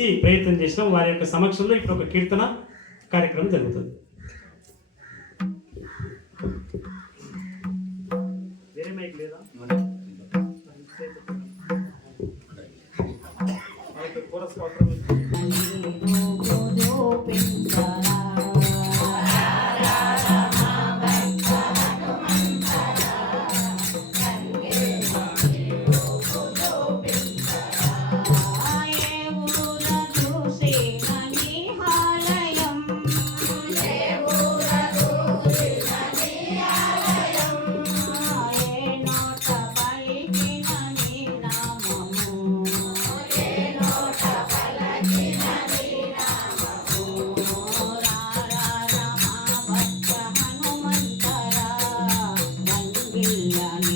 చేసి ప్రయత్నం చేసినాం. వారి యొక్క సమక్షంలో ఇప్పుడు ఒక కీర్తన కార్యక్రమం జరుగుతుంది. వేరే మైక్ లేదా? Chorus Yeah.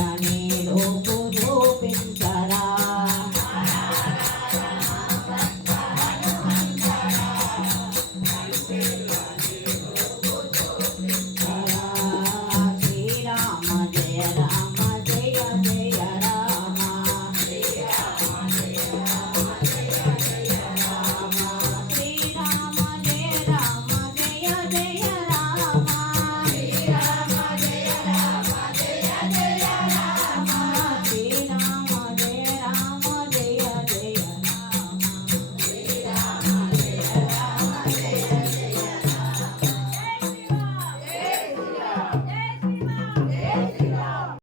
I need you.